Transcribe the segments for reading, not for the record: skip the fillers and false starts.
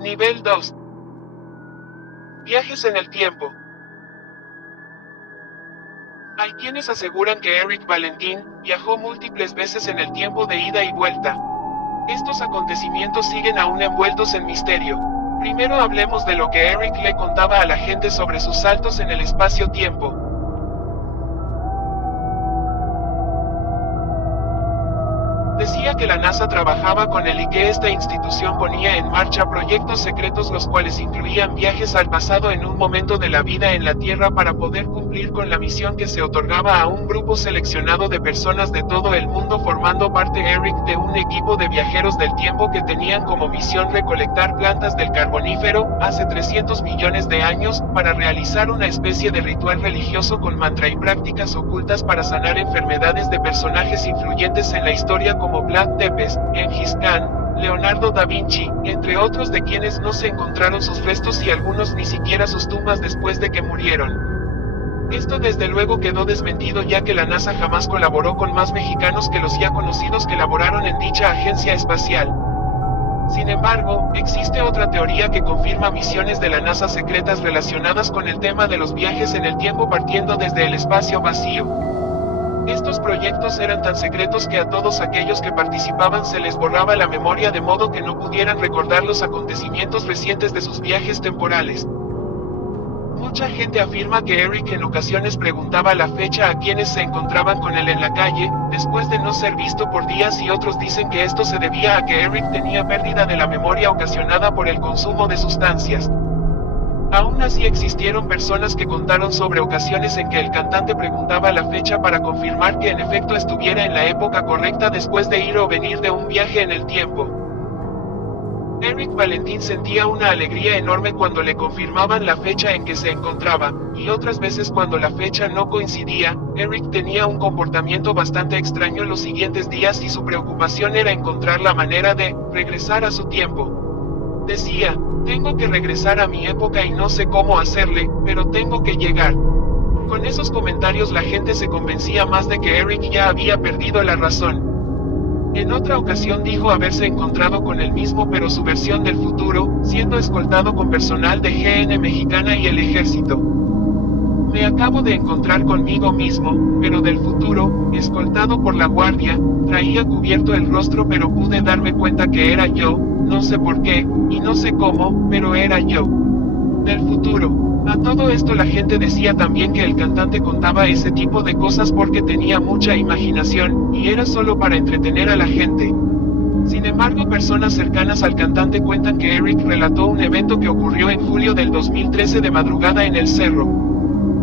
Nivel 2. Viajes en el tiempo. Hay quienes aseguran que Eric Valentine viajó múltiples veces en el tiempo de ida y vuelta. Estos acontecimientos siguen aún envueltos en misterio. Primero hablemos de lo que Eric le contaba a la gente sobre sus saltos en el espacio-tiempo. Decía que la NASA trabajaba con él y que esta institución ponía en marcha proyectos secretos los cuales incluían viajes al pasado en un momento de la vida en la Tierra para poder cumplir con la misión que se otorgaba a un grupo seleccionado de personas de todo el mundo, formando parte Eric de un equipo de viajeros del tiempo que tenían como misión recolectar plantas del Carbonífero, hace 300 millones de años, para realizar una especie de ritual religioso con mantra y prácticas ocultas para sanar enfermedades de personajes influyentes en la historia como Vlad Tepes, Gengis Khan, Leonardo da Vinci, entre otros, de quienes no se encontraron sus restos y algunos ni siquiera sus tumbas después de que murieron. Esto desde luego quedó desmentido, ya que la NASA jamás colaboró con más mexicanos que los ya conocidos que laboraron en dicha agencia espacial. Sin embargo, existe otra teoría que confirma misiones de la NASA secretas relacionadas con el tema de los viajes en el tiempo partiendo desde el espacio vacío. Estos proyectos eran tan secretos que a todos aquellos que participaban se les borraba la memoria de modo que no pudieran recordar los acontecimientos recientes de sus viajes temporales. Mucha gente afirma que Eric en ocasiones preguntaba la fecha a quienes se encontraban con él en la calle, después de no ser visto por días, y otros dicen que esto se debía a que Eric tenía pérdida de la memoria ocasionada por el consumo de sustancias. Aún así existieron personas que contaron sobre ocasiones en que el cantante preguntaba la fecha para confirmar que en efecto estuviera en la época correcta después de ir o venir de un viaje en el tiempo. Eric Valentine sentía una alegría enorme cuando le confirmaban la fecha en que se encontraba, y otras veces cuando la fecha no coincidía. Eric tenía un comportamiento bastante extraño los siguientes días y su preocupación era encontrar la manera de regresar a su tiempo. Decía: tengo que regresar a mi época y no sé cómo hacerle, pero tengo que llegar. Con esos comentarios la gente se convencía más de que Eric ya había perdido la razón. En otra ocasión dijo haberse encontrado con él mismo, pero su versión del futuro, siendo escoltado con personal de GN Mexicana y el Ejército. Me acabo de encontrar conmigo mismo, pero del futuro, escoltado por la guardia, traía cubierto el rostro, pero pude darme cuenta que era yo, no sé por qué, y no sé cómo, pero era yo. Del futuro. A todo esto la gente decía también que el cantante contaba ese tipo de cosas porque tenía mucha imaginación, y era solo para entretener a la gente. Sin embargo, personas cercanas al cantante cuentan que Eric relató un evento que ocurrió en julio del 2013 de madrugada en el cerro.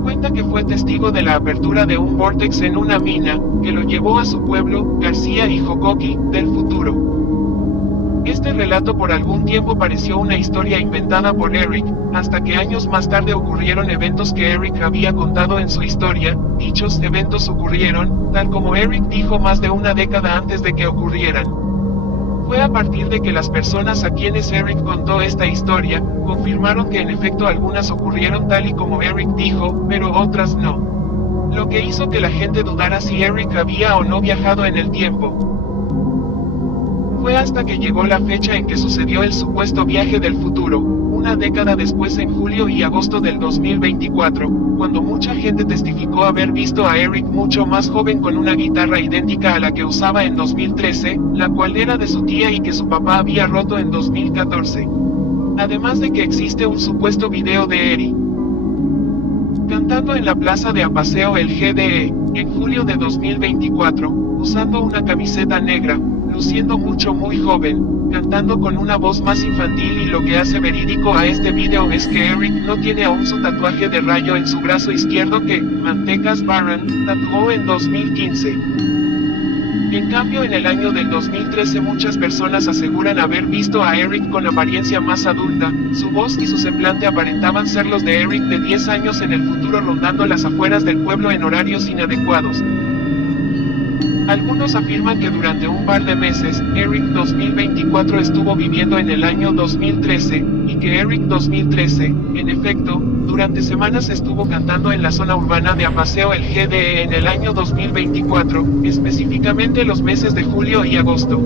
Cuenta que fue testigo de la apertura de un vórtex en una mina, que lo llevó a su pueblo, García y Jocoqui, del futuro. Este relato por algún tiempo pareció una historia inventada por Eric, hasta que años más tarde ocurrieron eventos que Eric había contado en su historia. Dichos eventos ocurrieron, tal como Eric dijo, más de una década antes de que ocurrieran. Fue a partir de que las personas a quienes Eric contó esta historia, confirmaron que en efecto algunas ocurrieron tal y como Eric dijo, pero otras no. Lo que hizo que la gente dudara si Eric había o no viajado en el tiempo. Fue hasta que llegó la fecha en que sucedió el supuesto viaje del futuro, una década después, en julio y agosto del 2024, cuando mucha gente testificó haber visto a Eric mucho más joven con una guitarra idéntica a la que usaba en 2013, la cual era de su tía y que su papá había roto en 2014. Además de que existe un supuesto video de Eric cantando en la plaza de Apaseo el GDE, en julio de 2024, usando una camiseta negra, luciendo muy joven, cantando con una voz más infantil, y lo que hace verídico a este video es que Eric no tiene aún su tatuaje de rayo en su brazo izquierdo que Mantecas Barron tatuó en 2015. En cambio, en el año del 2013 muchas personas aseguran haber visto a Eric con apariencia más adulta. Su voz y su semblante aparentaban ser los de Eric de 10 años en el futuro, rondando las afueras del pueblo en horarios inadecuados. Algunos afirman que durante un par de meses, Eric 2024 estuvo viviendo en el año 2013, y que Eric 2013, en efecto, durante semanas estuvo cantando en la zona urbana de Apaseo el GDE en el año 2024, específicamente los meses de julio y agosto.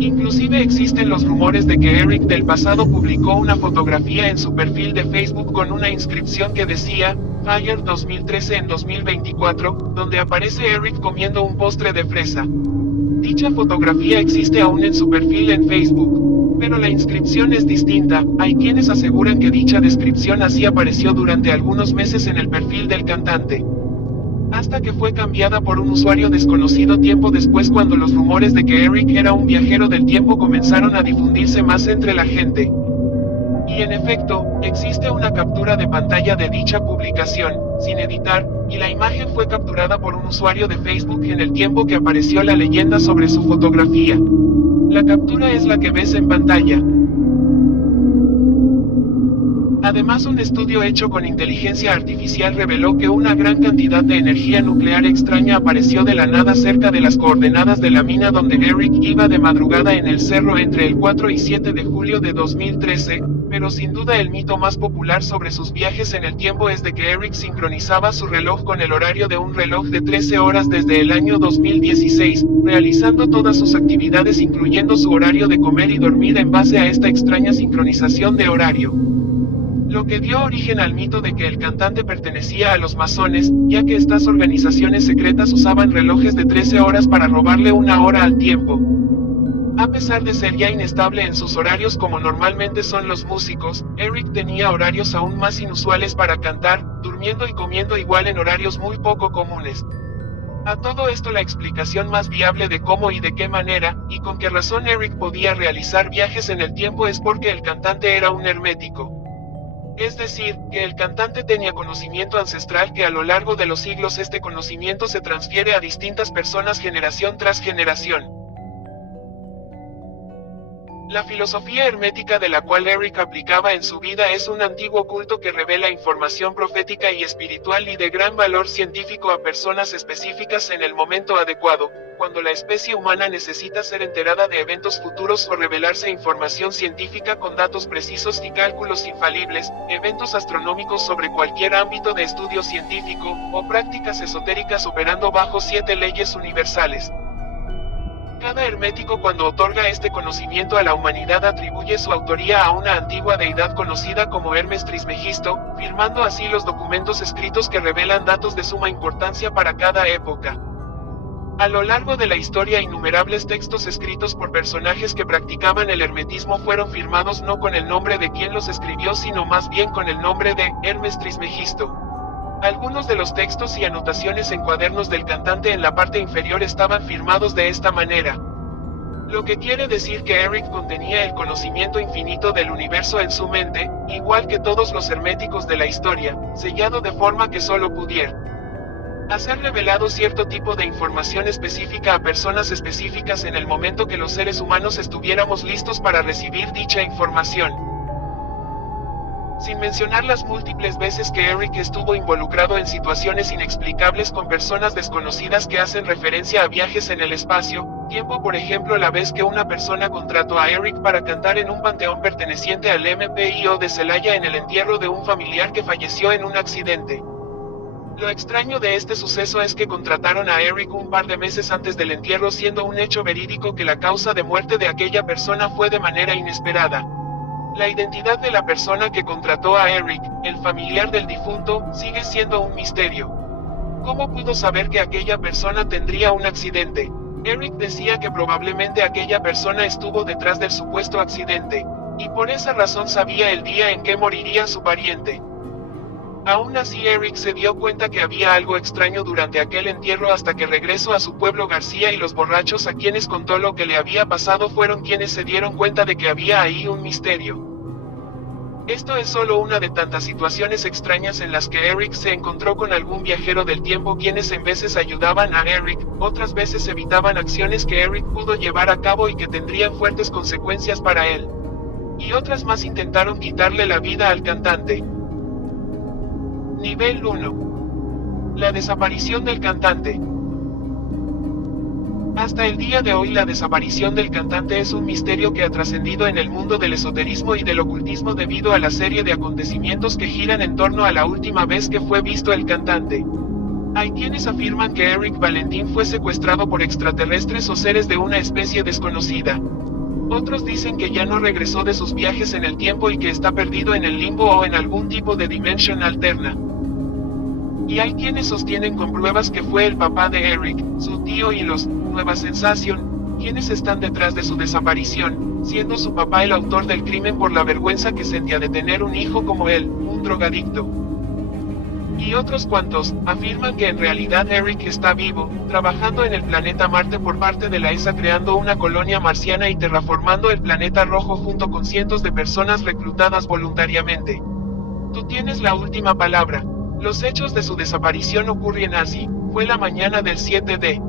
Inclusive existen los rumores de que Eric del pasado publicó una fotografía en su perfil de Facebook con una inscripción que decía, Fire 2013 en 2024, donde aparece Eric comiendo un postre de fresa. Dicha fotografía existe aún en su perfil en Facebook, pero la inscripción es distinta. Hay quienes aseguran que dicha descripción así apareció durante algunos meses en el perfil del cantante, hasta que fue cambiada por un usuario desconocido tiempo después, cuando los rumores de que Eric era un viajero del tiempo comenzaron a difundirse más entre la gente. Y en efecto, existe una captura de pantalla de dicha publicación, sin editar, y la imagen fue capturada por un usuario de Facebook en el tiempo que apareció la leyenda sobre su fotografía. La captura es la que ves en pantalla. Además, un estudio hecho con inteligencia artificial reveló que una gran cantidad de energía nuclear extraña apareció de la nada cerca de las coordenadas de la mina donde Eric iba de madrugada en el cerro entre el 4 y 7 de julio de 2013, pero sin duda el mito más popular sobre sus viajes en el tiempo es de que Eric sincronizaba su reloj con el horario de un reloj de 13 horas desde el año 2016, realizando todas sus actividades incluyendo su horario de comer y dormir en base a esta extraña sincronización de horario. Lo que dio origen al mito de que el cantante pertenecía a los masones, ya que estas organizaciones secretas usaban relojes de 13 horas para robarle una hora al tiempo. A pesar de ser ya inestable en sus horarios como normalmente son los músicos, Eric tenía horarios aún más inusuales para cantar, durmiendo y comiendo igual en horarios muy poco comunes. A todo esto, la explicación más viable de cómo y de qué manera, y con qué razón Eric podía realizar viajes en el tiempo es porque el cantante era un hermético. Es decir, que el cantante tenía conocimiento ancestral que a lo largo de los siglos este conocimiento se transfiere a distintas personas generación tras generación. La filosofía hermética de la cual Eric aplicaba en su vida es un antiguo culto que revela información profética y espiritual y de gran valor científico a personas específicas en el momento adecuado, cuando la especie humana necesita ser enterada de eventos futuros o revelarse información científica con datos precisos y cálculos infalibles, eventos astronómicos sobre cualquier ámbito de estudio científico, o prácticas esotéricas operando bajo 7 leyes universales. Cada hermético, cuando otorga este conocimiento a la humanidad, atribuye su autoría a una antigua deidad conocida como Hermes Trismegisto, firmando así los documentos escritos que revelan datos de suma importancia para cada época. A lo largo de la historia, innumerables textos escritos por personajes que practicaban el hermetismo fueron firmados no con el nombre de quien los escribió, sino más bien con el nombre de Hermes Trismegisto. Algunos de los textos y anotaciones en cuadernos del cantante en la parte inferior estaban firmados de esta manera. Lo que quiere decir que Eric contenía el conocimiento infinito del universo en su mente, igual que todos los herméticos de la historia, sellado de forma que solo pudiera hacer revelado cierto tipo de información específica a personas específicas en el momento que los seres humanos estuviéramos listos para recibir dicha información. Sin mencionar las múltiples veces que Eric estuvo involucrado en situaciones inexplicables con personas desconocidas que hacen referencia a viajes en el espacio, tiempo, por ejemplo la vez que una persona contrató a Eric para cantar en un panteón perteneciente al MPIO de Celaya en el entierro de un familiar que falleció en un accidente. Lo extraño de este suceso es que contrataron a Eric un par de meses antes del entierro, siendo un hecho verídico que la causa de muerte de aquella persona fue de manera inesperada. La identidad de la persona que contrató a Eric, el familiar del difunto, sigue siendo un misterio. ¿Cómo pudo saber que aquella persona tendría un accidente? Eric decía que probablemente aquella persona estuvo detrás del supuesto accidente, y por esa razón sabía el día en que moriría su pariente. Aún así, Eric se dio cuenta que había algo extraño durante aquel entierro hasta que regresó a su pueblo García, y los borrachos a quienes contó lo que le había pasado fueron quienes se dieron cuenta de que había ahí un misterio. Esto es solo una de tantas situaciones extrañas en las que Eric se encontró con algún viajero del tiempo, quienes en veces ayudaban a Eric, otras veces evitaban acciones que Eric pudo llevar a cabo y que tendrían fuertes consecuencias para él. Y otras más intentaron quitarle la vida al cantante. Nivel 1. La desaparición del cantante. Hasta el día de hoy, la desaparición del cantante es un misterio que ha trascendido en el mundo del esoterismo y del ocultismo debido a la serie de acontecimientos que giran en torno a la última vez que fue visto el cantante. Hay quienes afirman que Eric Valentín fue secuestrado por extraterrestres o seres de una especie desconocida. Otros dicen que ya no regresó de sus viajes en el tiempo y que está perdido en el limbo o en algún tipo de dimensión alterna. Y hay quienes sostienen con pruebas que fue el papá de Eric, su tío y los Nueva Sensación, quienes están detrás de su desaparición, siendo su papá el autor del crimen por la vergüenza que sentía de tener un hijo como él, un drogadicto. Y otros cuantos afirman que en realidad Eric está vivo, trabajando en el planeta Marte por parte de la ESA creando una colonia marciana y terraformando el planeta rojo junto con cientos de personas reclutadas voluntariamente. Tú tienes la última palabra. Los hechos de su desaparición ocurrieron así. Fue la mañana del 7 de